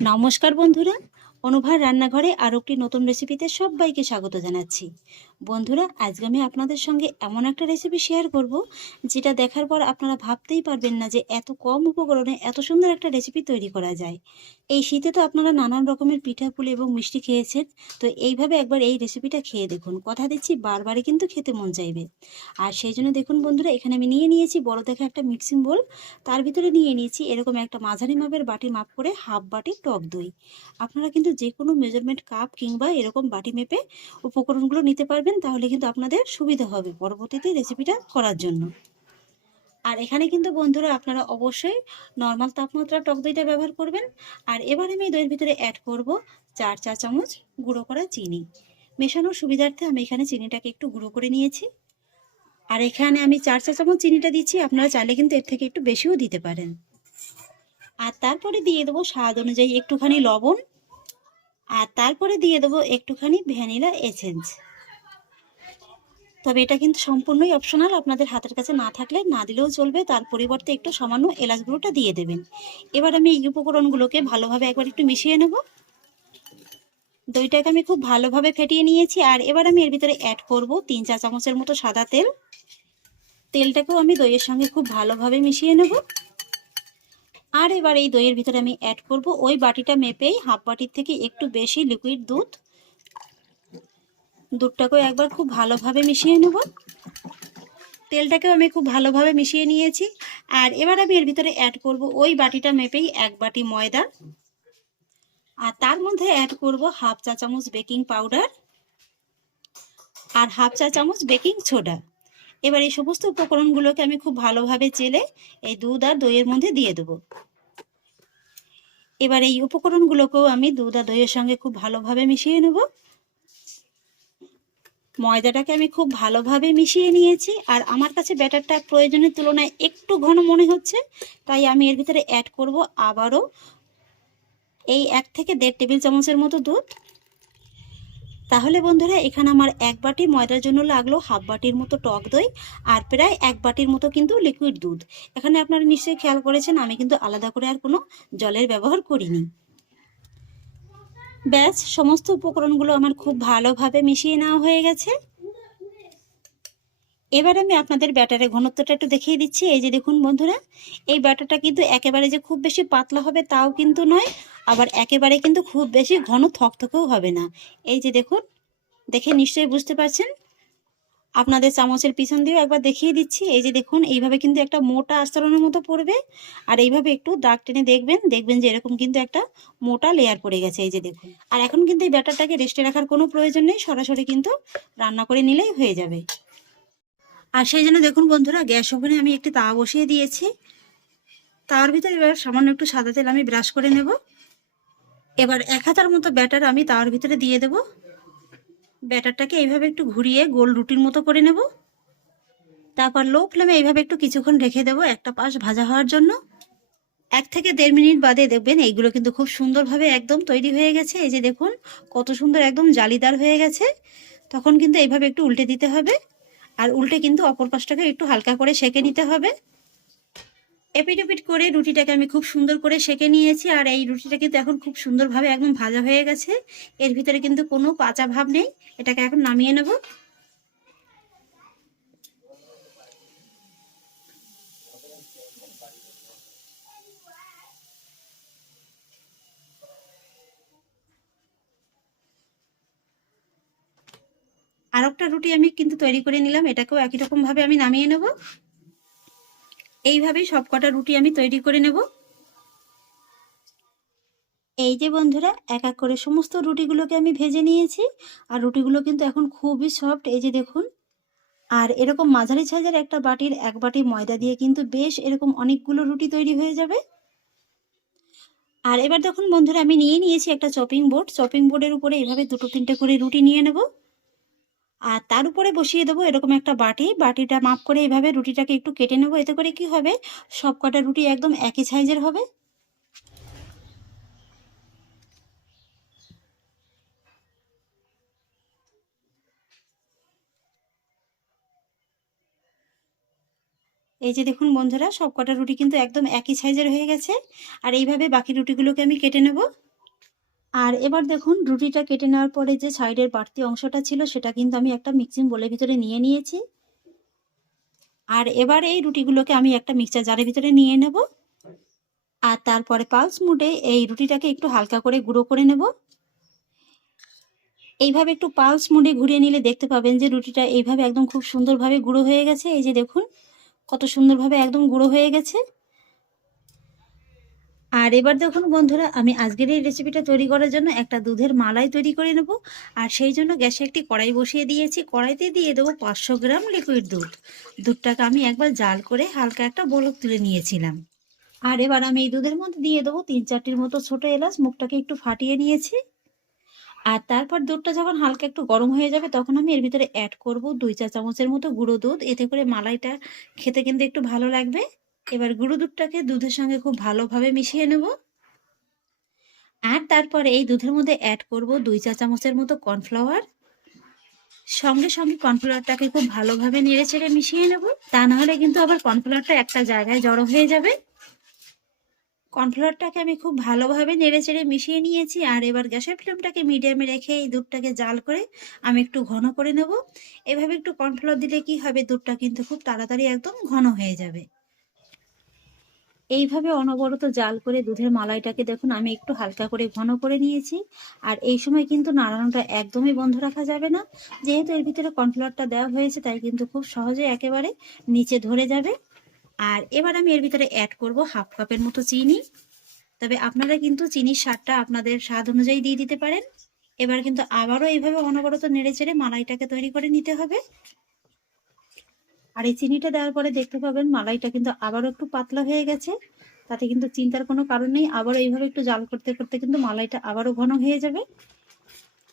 নমস্কার বন্ধুরা, অনুভার রান্নাঘরে আরও একটি নতুন রেসিপিতে সবাইকে স্বাগত জানাচ্ছি। বন্ধুরা, আজকে আমি আপনাদের সঙ্গে এমন একটা রেসিপি শেয়ার করব, যেটা দেখার পর আপনারা ভাবতেই পারবেন না যে এত কম উপকরণে এত সুন্দর একটা রেসিপি তৈরি করা যায়। এই শীতে তো আপনারা নানান রকমের পিঠাপুলি এবং মিষ্টি খেয়েছেন, তো এইভাবে একবার এই রেসিপিটা খেয়ে দেখুন, কথা দিচ্ছি বারবারই কিন্তু খেতে মন চাইবে। আর সেই জন্য দেখুন বন্ধুরা, এখানে আমি নিয়ে নিয়েছি বড় দেখে একটা মিক্সিং বোল। তার ভিতরে নিয়ে নিয়েছি এরকম একটা মাঝারি মাপের বাটি মাপ করে হাফ বাটি টক দই। আপনারা কিন্তু যে কোনো মেজারমেন্ট কাপ কিংবা এরকম বাটি মেপে উপকরণগুলো নিতে পারবেন, তাহলে কিন্তু আপনাদের সুবিধা হবে পরবর্তীতে রেসিপিটা করার জন্য। আর এখানে কিন্তু বন্ধুরা আপনারা অবশ্যই নর্মাল তাপমাত্রা টক দইটা ব্যবহার করবেন। আর এবার আমি এই দইয়ের ভিতরে অ্যাড করব 4 চা চামচ গুঁড়ো করা চিনি। মেশানোর সুবিধার্থে আমি এখানে চিনিটাকে একটু গুঁড়ো করে নিয়েছি। আর এখানে আমি 4 চা চামচ চিনিটা দিচ্ছি, আপনারা চাইলে কিন্তু এর থেকে একটু বেশিও দিতে পারেন। আর তারপরে দিয়ে দেবো স্বাদ অনুযায়ী একটুখানি লবণ। আর তারপরে দিয়ে দেবো একটুখানি ভ্যানিলা এসেন্স। তবে এটা কিন্তু সম্পূর্ণই অপশনাল, আপনাদের হাতের কাছে না থাকলে না দিলেও চলবে, তার পরিবর্তে একটু সামান্য এলাচ গুঁড়োটা দিয়ে দেবেন। এবার আমি এই উপকরণগুলোকে ভালোভাবে একবার একটু মিশিয়ে নেব। দইটাকে আমি খুব ভালোভাবে ফেটিয়ে নিয়েছি। আর এবার আমি এর ভিতরে অ্যাড করব 3 চা চামচের মতো সাদা তেল। তেলটাকেও আমি দইয়ের সঙ্গে খুব ভালোভাবে মিশিয়ে নেব। আর এবার এই দইয়ের ভিতরে আমি অ্যাড করব ওই বাটিটা মেপেই হাফ বাটির থেকে একটু বেশি লিকুইড দুধ। দুধটাকেও একবার খুব ভালোভাবে মিশিয়ে নেব। তেলটাকেও আমি খুব ভালোভাবে মিশিয়ে নিয়েছি। আর এবার আমি এর ভিতরে অ্যাড করব ওই বাটিটা মেপেই 1 বাটি ময়দা। আর তার মধ্যে অ্যাড করব হাফ চা চামচ বেকিং পাউডার আর হাফ চা চামচ বেকিং সোডা। এবার এই সমস্ত উপকরণগুলোকে আমি খুব ভালোভাবে চেলে এই দুধ আর দইয়ের মধ্যে দিয়ে দেবো। এবার এই উপকরণগুলোকেও আমি দুধ আর দইয়ের সঙ্গে খুব ভালোভাবে মিশিয়ে নেব। ময়দাটাকে আমি খুব ভালোভাবে মিশিয়ে নিয়েছি। আর আমার কাছে ব্যাটারটা প্রয়োজনের তুলনায় একটু ঘন মনে হচ্ছে, তাই আমি এর ভিতরে অ্যাড করব আবারও এই 1 থেকে 1.5 টেবিল চামচের মতো দুধ। তাহলে বন্ধুরা, এখানে আমার 1 বাটি ময়দার জন্য লাগলো হাফ বাটির মতো টক দই আর প্রায় 1 বাটির মতো কিন্তু লিকুইড দুধ। এখানে আপনারা নিশ্চয়ই খেয়াল করেছেন, আমি কিন্তু আলাদা করে আর কোনো জলের ব্যবহার করিনি। ব্যাস, সমস্ত উপকরণগুলো আমার খুব ভালোভাবে মিশিয়ে নেওয়া হয়ে গেছে। এবার আমি আপনাদের ব্যাটারের ঘনত্বটা একটু দেখিয়ে দিচ্ছি। এই যে দেখুন বন্ধুরা, এই ব্যাটারটা কিন্তু একেবারে যে খুব বেশি পাতলা হবে তাও কিন্তু নয়, আবার একেবারে কিন্তু খুব বেশি ঘন থকথকেও হবে না। এই যে দেখুন, দেখে নিশ্চয়ই বুঝতে পারছেন। আপনাদের চামচের পিছন দিয়েও একবার দেখিয়ে দিচ্ছি। এই যে দেখুন, এইভাবে কিন্তু একটা মোটা আস্তরণের মতো পড়বে। আর এইভাবে একটু দাগ টেনে দেখবেন, দেখবেন যে এরকম কিন্তু একটা মোটা লেয়ার পড়ে গেছে। এই যে দেখুন। আর এখন কিন্তু এই ব্যাটারটাকে রেস্টে রাখার কোনো প্রয়োজন নেই, সরাসরি কিন্তু রান্না করে নিলেই হয়ে যাবে। আর সেই জন্য দেখুন বন্ধুরা, গ্যাস ওভেনে আমি একটি তাওয়া বসিয়ে দিয়েছি। তাওয়ার ভিতরে এবার সামান্য একটু সাদা তেল আমি ব্রাশ করে নেব। এবার 1 হাতার মতো ব্যাটার আমি তাওয়ার ভিতরে দিয়ে দেব। ব্যাটারটাকে এইভাবে একটু ঘুরিয়ে গোল রুটির মতো করে নেব। তারপর লো ফ্লেমে এইভাবে একটু কিছুক্ষণ রেখে দেবো একটা পাশ ভাজা হওয়ার জন্য। 1 থেকে 1.5 মিনিট বাদে দেখবেন এইগুলো কিন্তু খুব সুন্দরভাবে একদম তৈরি হয়ে গেছে। এই যে দেখুন কত সুন্দর একদম জালিদার হয়ে গেছে। তখন কিন্তু এইভাবে একটু উল্টে দিতে হবে। আর উল্টে কিন্তু অপর পাশটাকে একটু হালকা করে সেঁকে নিতে হবে। এপিট ওপিট করে রুটিটাকে আমি খুব সুন্দর করে সেঁকে নিয়েছি। আর এই রুটিটা কিন্তু এখন খুব সুন্দরভাবে একদম ভাজা হয়ে গেছে। এর ভিতরে কিন্তু কোনো কাঁচা ভাব নেই। এটাকে এখন নামিয়ে নেব। আর একটা রুটি আমি কিন্তু তৈরি করে নিলাম, এটাকেও একই রকম ভাবে আমি নামিয়ে নেব। এইভাবেই সবকটা রুটি আমি তৈরি করে নেব। এই যে বন্ধুরা, এক এক করে সমস্ত রুটিগুলোকে আমি ভেজে নিয়েছি। আর রুটিগুলো কিন্তু এখন খুবই সফট, এই যে দেখুন। আর এরকম মাঝারি সাইজের একটা বাটির 1 বাটি ময়দা দিয়ে কিন্তু বেশ এরকম অনেকগুলো রুটি তৈরি হয়ে যাবে। আর এবার দেখুন বন্ধুরা, আমি নিয়ে নিয়েছি একটা চপিং বোর্ড। চপিং বোর্ডের উপরে এভাবে 2-3টে করে রুটি নিয়ে নেব। আর তার উপরে বসিয়ে দেবো এরকম একটা বাটি। বাটিটা মাপ করে এইভাবে রুটিটাকে একটু কেটে নেব। এতে করে কি হবে, সব কটা রুটি একদম একই সাইজের হবে। এই যে দেখুন বন্ধুরা, সব কটা রুটি কিন্তু একদম একই সাইজের হয়ে গেছে। আর এইভাবে বাকি রুটিগুলোকে আমি কেটে নেব। আর এবার দেখুন রুটিটা কেটে নেওয়ার পরে যে সাইডের বাড়তি অংশটা ছিল সেটা কিন্তু আমি একটা মিক্সিং বোলের ভিতরে নিয়ে নিয়েছি। আর এবার এই রুটিগুলোকে আমি একটা মিক্সচার জারের ভিতরে নিয়ে নেব। আর তারপরে পালস মুডে এই রুটিটাকে একটু হালকা করে গুঁড়ো করে নেব। এইভাবে একটু পালস মুডে ঘুরিয়ে নিলে দেখতে পাবেন যে রুটিটা এইভাবে একদম খুব সুন্দরভাবে গুঁড়ো হয়ে গেছে। এই যে দেখুন কত সুন্দরভাবে একদম গুঁড়ো হয়ে গেছে। আর এবার দেখুন বন্ধুরা, আমি আজকের এই রেসিপিটা তৈরি করার জন্য একটা দুধের মালাই তৈরি করে নেব। আর সেই জন্য গ্যাসে একটি কড়াই বসিয়ে দিয়েছি। কড়াইতে দিয়ে দেবো 500 গ্রাম লিকুইড দুধ। দুধটাকে আমি একবার জাল করে হালকা একটা বলক তুলে নিয়েছিলাম। আর এবার আমি এই দুধের মধ্যে দিয়ে দেবো 3-4টির মতো ছোট এলাচ, মুখটাকে একটু ফাটিয়ে নিয়েছি। আর তারপর দুধটা যখন হালকা একটু গরম হয়ে যাবে তখন আমি এর ভিতরে অ্যাড করব 2 চা চামচের মতো গুঁড়ো দুধ। এতে করে মালাইটা খেতে কিন্তু একটু ভালো লাগবে। এবার গুঁড়ো দুধটাকে দুধের সঙ্গে খুব ভালোভাবে মিশিয়ে নেব। আর তারপরে এই দুধের মধ্যে অ্যাড করব 2 চা চামচের মতো কর্নফ্লাওয়ার। সঙ্গে সঙ্গে কর্নফ্লাওয়ারটাকে খুব ভালোভাবে নেড়ে চেড়ে মিশিয়ে নেব। তা নাহলে কিন্তু আবার কর্নফ্লাওয়ারটা একটা জায়গায় জড়ো হয়ে যাবে। কর্নফ্লাওয়ারটাকে আমি খুব ভালোভাবে নেড়ে চেড়ে মিশিয়ে নিয়েছি। আর এবার গ্যাসের ফ্লেমটাকে মিডিয়ামে রেখে এই দুধটাকে জাল করে আমি একটু ঘন করে নেব। এভাবে একটু কর্নফ্লাওয়ার দিলে কি হবে, দুধটা কিন্তু খুব তাড়াতাড়ি একদম ঘন হয়ে যাবে। এইভাবে অনবরত জাল করে দুধের মালাইটাকে দেখুন আমি একটু হালকা করে ঘন করে নিয়েছি। আর এই সময় কিন্তু নাড়ানোটা একদমই বন্ধ রাখা যাবে না। যেহেতু এর ভিতরে কর্নফ্লাওয়ারটা দেওয়া হয়েছে তাই কিন্তু খুব সহজে একেবারে নিচে ধরে যাবে। আর এবার আমি এর ভিতরে অ্যাড করব 1/2 কাপের মতো চিনি। তবে আপনারা কিন্তু চিনির স্বাদটা আপনাদের স্বাদ অনুযায়ী দিয়ে দিতে পারেন। এবার কিন্তু আবারও এইভাবে অনবরত নেড়ে চেড়ে মালাইটাকে তৈরি করে নিতে হবে। আর এই চিনিটা দেওয়ার পরে দেখতে পাবেন মালাইটা কিন্তু আবারও একটু পাতলা হয়ে গেছে। তাতে কিন্তু চিন্তার কোনো কারণ নেই, আবারও এইভাবে একটু জাল করতে করতে কিন্তু মালাইটা আবারও ঘন হয়ে যাবে।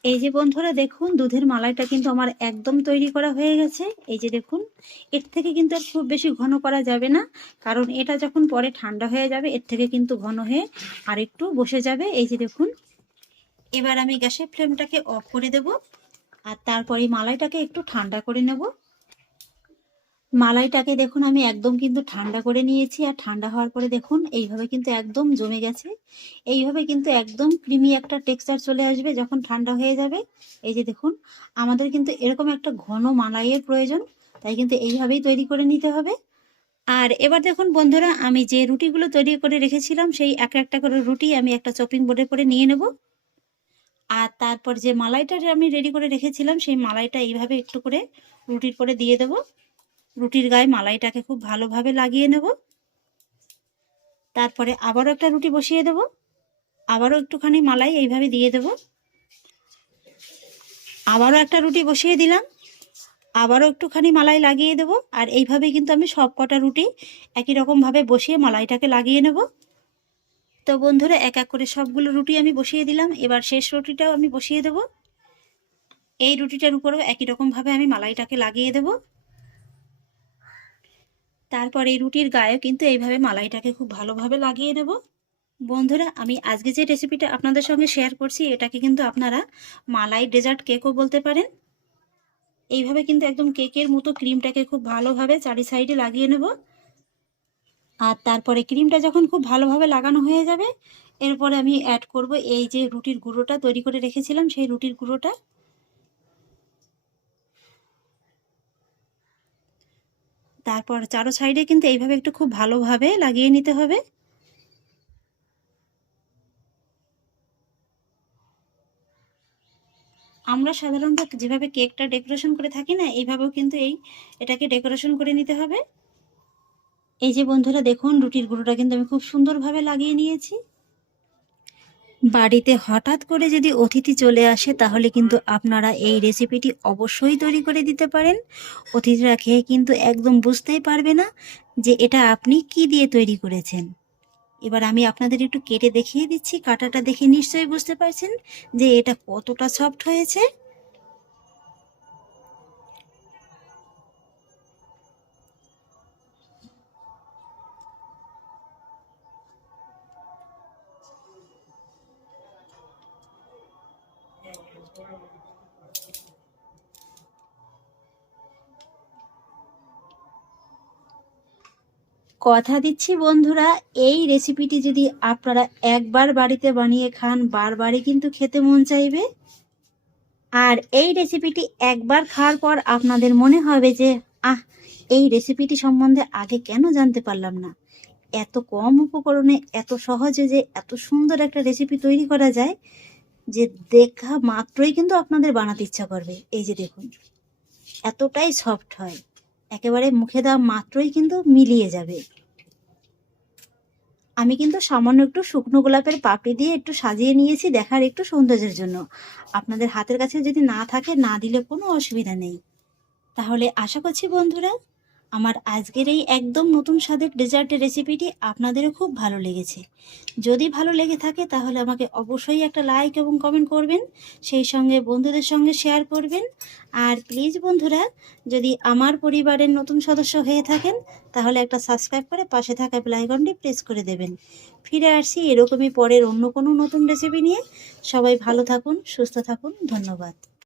এই যে বন্ধুরা দেখুন দুধের মালাইটা কিন্তু আমার একদম তৈরি করা হয়ে গেছে। এই যে দেখুন এর থেকে কিন্তু আর খুব বেশি ঘন করা যাবে না, কারণ এটা যখন পরে ঠান্ডা হয়ে যাবে এর থেকে কিন্তু ঘন হয়ে আর একটু বসে যাবে। এই যে দেখুন এবার আমি গ্যাসের ফ্লেমটাকে অফ করে দেব। আর তারপরে মালাইটাকে একটু ঠান্ডা করে নেব। মালাইটাকে দেখুন আমি একদম কিন্তু ঠান্ডা করে নিয়েছি। আর ঠান্ডা হওয়ার পরে দেখুন এইভাবে কিন্তু একদম জমে গেছে। এইভাবে কিন্তু একদম ক্রিমি একটা টেক্সচার চলে আসবে যখন ঠান্ডা হয়ে যাবে। এই যে দেখুন আমাদের কিন্তু এরকম একটা ঘন মালাইয়ের প্রয়োজন, তাই কিন্তু এইভাবেই তৈরি করে নিতে হবে। আর এবার দেখুন বন্ধুরা, আমি যে রুটিগুলো তৈরি করে রেখেছিলাম সেই একটা করে রুটি আমি একটা চপিং বোর্ডে করে নিয়ে নেব। আর তারপর যে মালাইটা আমি রেডি করে রেখেছিলাম সেই মালাইটা এইভাবে একটু করে রুটির করে দিয়ে দেব। রুটির গায়ে মালাইটাকে খুব ভালোভাবে লাগিয়ে নেব। তারপরে আবারও একটা রুটি বসিয়ে দেব। আবারও একটুখানি মালাই এইভাবে দিয়ে দেব। আবারও একটা রুটি বসিয়ে দিলাম। আবারও একটুখানি মালাই লাগিয়ে দেব। আর এইভাবে কিন্তু আমি সব কটা রুটি একই রকমভাবে বসিয়ে মালাইটাকে লাগিয়ে নেব। তো বন্ধুরা এক এক করে সবগুলো রুটি আমি বসিয়ে দিলাম। এবার শেষ রুটিটাও আমি বসিয়ে দেব। এই রুটিটার উপরেও একই রকমভাবে আমি মালাইটাকে লাগিয়ে দেব। তারপর এই রুটির গায়েও কিন্তু এইভাবে মালাইটাকে খুব ভালোভাবে লাগিয়ে নেব। বন্ধুরা আমি আজকে যে রেসিপিটা আপনাদের সঙ্গে শেয়ার করছি এটাকে কিন্তু আপনারা মালাই ডেজার্ট কেকও বলতে পারেন। এইভাবে কিন্তু একদম কেকের মতো ক্রিমটাকে খুব ভালোভাবে চারি সাইডে লাগিয়ে নেব। আর তারপরে ক্রিমটা যখন খুব ভালোভাবে লাগানো হয়ে যাবে এরপরে আমি অ্যাড করব এই যে রুটির গুঁড়োটা তৈরি করে রেখেছিলাম সেই রুটির গুঁড়োটা। তারপর চারো সাইডে কিন্তু এইভাবে একটু খুব ভালোভাবে লাগিয়ে নিতে হবে। আমরা সাধারণত যেভাবে কেকটা ডেকোরেশন করে থাকি না, এইভাবেও কিন্তু এটাকে ডেকোরেশন করে নিতে হবে। এই যে বন্ধুরা দেখুন রুটির গুঁড়োটা কিন্তু আমি খুব সুন্দরভাবে লাগিয়ে নিয়েছি। বাড়িতে হঠাৎ করে যদি অতিথি চলে আসে তাহলে কিন্তু আপনারা এই রেসিপিটি অবশ্যই তৈরি করে দিতে পারেন। অতিথিরা খেয়ে কিন্তু একদম বুঝতেই পারবে না যে এটা আপনি কি দিয়ে তৈরি করেছেন। এবার আমি আপনাদের একটু কেটে দেখিয়ে দিচ্ছি। কাটাটা দেখে নিশ্চয়ই বুঝতে পারছেন যে এটা কতটা সফট হয়েছে। কথা দিচ্ছি বন্ধুরা, এই রেসিপিটি যদি আপনারা একবার বাড়িতে বানিয়ে খান, বারবারই কিন্তু খেতে মন চাইবে। আর এই রেসিপিটি একবার খাওয়ার পর আপনাদের মনে হবে যে আহ, এই রেসিপিটি সম্বন্ধে আগে কেন জানতে পারলাম না। এত কম উপকরণে এত সহজে যে এত সুন্দর একটা রেসিপি তৈরি করা যায়, যে দেখা মাত্রই কিন্তু আপনাদের বানাতে ইচ্ছা করবে। এই যে দেখুন, এতটাই সফট হয়, একেবারে মুখে দেওয়া মাত্রই কিন্তু মিলিয়ে যাবে। আমি কিন্তু সামান্য একটু শুকনো গোলাপের পাপড়ি দিয়ে একটু সাজিয়ে নিয়েছি, দেখার একটু সৌন্দর্যের জন্য। আপনাদের হাতের কাছে যদি না থাকে, না দিলে কোনো অসুবিধা নেই। তাহলে আশা করছি বন্ধুরা, আমার আজকের এই একদম নতুন স্বাদের ডেজার্টের রেসিপিটি আপনাদেরও খুব ভালো লেগেছে। যদি ভালো লেগে থাকে তাহলে আমাকে অবশ্যই একটা লাইক এবং কমেন্ট করবেন, সেই সঙ্গে বন্ধুদের সঙ্গে শেয়ার করবেন। আর প্লিজ বন্ধুরা, যদি আমার পরিবারের নতুন সদস্য হয়ে থাকেন তাহলে একটা সাবস্ক্রাইব করে পাশে থাকা বেল আইকনটি প্রেস করে দেবেন। ফিরে আসছি এরকমই পরের অন্য কোনো নতুন রেসিপি নিয়ে। সবাই ভালো থাকুন, সুস্থ থাকুন, ধন্যবাদ।